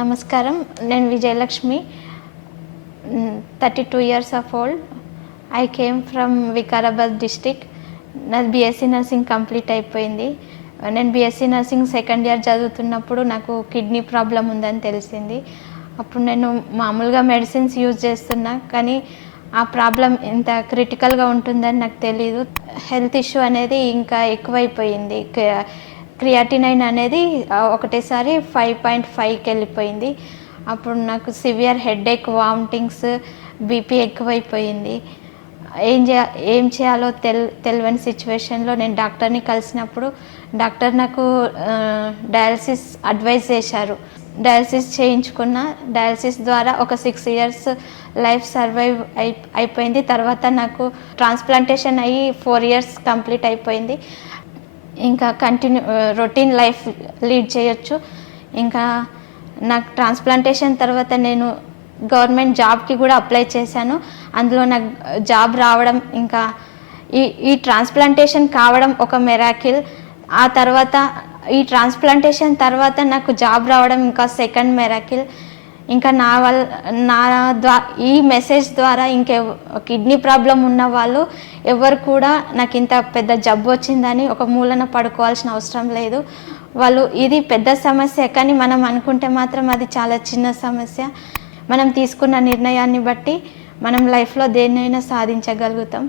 నమస్కారం. నేను Vijayalakshmi, 32 years of old. I came from Vikarabad district. నాది బీఎస్సీ నర్సింగ్ కంప్లీట్ అయిపోయింది. నేను బీఎస్సీ నర్సింగ్ సెకండ్ ఇయర్ చదువుతున్నప్పుడు నాకు కిడ్నీ ప్రాబ్లం ఉందని తెలిసింది. అప్పుడు నేను మామూలుగా మెడిసిన్స్ యూజ్ చేస్తున్నా, కానీ ఆ ప్రాబ్లం ఇంత క్రిటికల్గా ఉంటుందని నాకు తెలీదు. హెల్త్ ఇష్యూ అనేది ఇంకా ఎక్కువైపోయింది. క్రియాటినైన్ అనేది ఒకటేసారి 5.5కి వెళ్ళిపోయింది. అప్పుడు నాకు సివియర్ హెడేక్, వామిటింగ్స్, బీపీ ఎక్కువైపోయింది. ఏం చేయాలో తెలియని సిచ్యువేషన్లో నేను డాక్టర్ని కలిసినప్పుడు డాక్టర్ నాకు డయాలసిస్ అడ్వైజ్ చేశారు. డయాలసిస్ చేయించుకున్న. డయాలసిస్ ద్వారా ఒక 6 years లైఫ్ సర్వైవ్ అయిపోయింది. తర్వాత నాకు ట్రాన్స్ప్లాంటేషన్ అయ్యి 4 years కంప్లీట్ అయిపోయింది. ఇంకా రొటీన్ లైఫ్ లీడ్ చేయొచ్చు. ఇంకా నాకు ట్రాన్స్ప్లాంటేషన్ తర్వాత నేను గవర్నమెంట్ జాబ్కి కూడా అప్లై చేశాను. అందులో నాకు జాబ్ రావడం, ఇంకా ఈ ట్రాన్స్ప్లాంటేషన్ కావడం ఒక మిరాకిల్. ఆ తర్వాత ఈ ట్రాన్స్ప్లాంటేషన్ తర్వాత నాకు జాబ్ రావడం ఇంకా సెకండ్ మిరాకిల్. ఇంకా ఈ మెసేజ్ ద్వారా కిడ్నీ ప్రాబ్లం ఉన్న వాళ్ళు ఎవరు కూడా నాకు ఇంత పెద్ద జబ్బు వచ్చిందని ఒక మూలన పడుకోవాల్సిన అవసరం లేదు. వాళ్ళు ఇది పెద్ద సమస్య, కానీ మనం అనుకుంటే మాత్రం అది చాలా చిన్న సమస్య. మనం తీసుకున్న నిర్ణయాన్ని బట్టి మనం లైఫ్లో దేన్నైనా సాధించగలుగుతాం.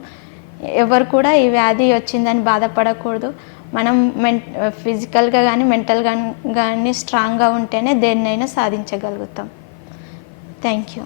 ఎవరు కూడా ఈ వ్యాధి వచ్చిందని బాధపడకూడదు. మనం ఫిజికల్గా కానీ మెంటల్గా కానీ స్ట్రాంగ్గా ఉంటేనే దేన్నైనా సాధించగలుగుతాం. Thank you.